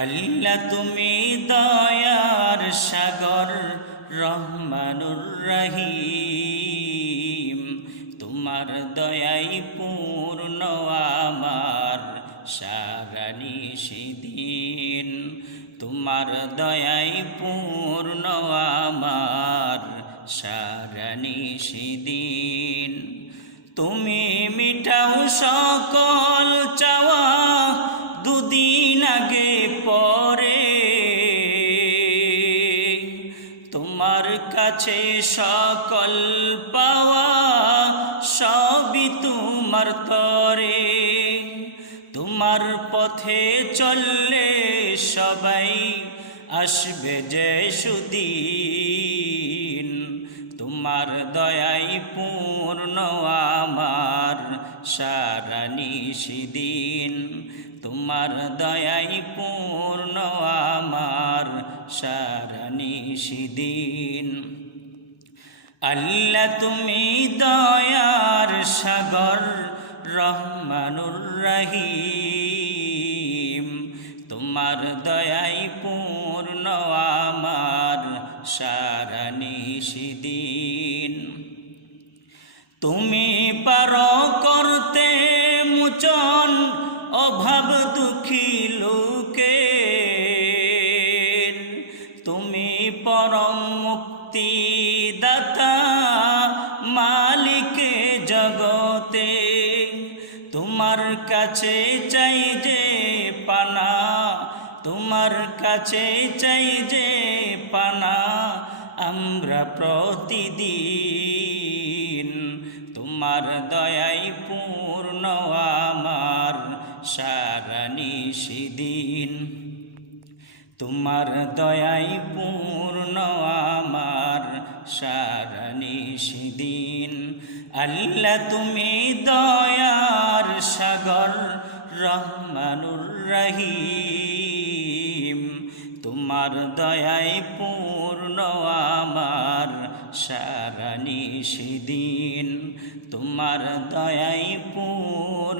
আল্লাহ তুমি দয়ার সাগর রহমানুর রহিম, তোমার দয়াই পূর্ণ আমার সারা নিশিদিন। তোমার দয়াই পূর্ণ আমার সারা নিশিদিন। তুমি মিটাও সকল চাওয়া দুদিন আগে পরে, তোমার কাছে সকল পাওয়া সবই তোমার তরে। তোমার পথে চললে সবাই আসবে যে সুদিন। তোমার দয়াই পূর্ণ আমার সারা নিশিদিন। তোমার দয়াই পূর্ণ আমার সারা নিশিদিন। আল্লাহ তুমি দয়ার সাগর রহমানুর রহিম, তোমার দয়াই পূর্ণ আমার সারা নিশিদিন। তুমি পারো করতে মোচন অভাব দুঃখী লোকের। তুমি পরম মুক্তিদাতা মালিকে জগতে। তোমার কাছে চাই যে পানা, তোমার কাছে চাই যে পানা আমরা প্রতিদিন। তোমার দয়াই পূর্ণ আমার সারা নিশিদিন। তোমার দয়াই পূর্ণ আমার সারা নিশিদিন। আল্লাহ তুমি দয়ার সাগর রহমানুর রহিম, তোমার দয়াই পূর্ণ আমার সারা নিশিদিন। তোমার দয়াই পূর্ণ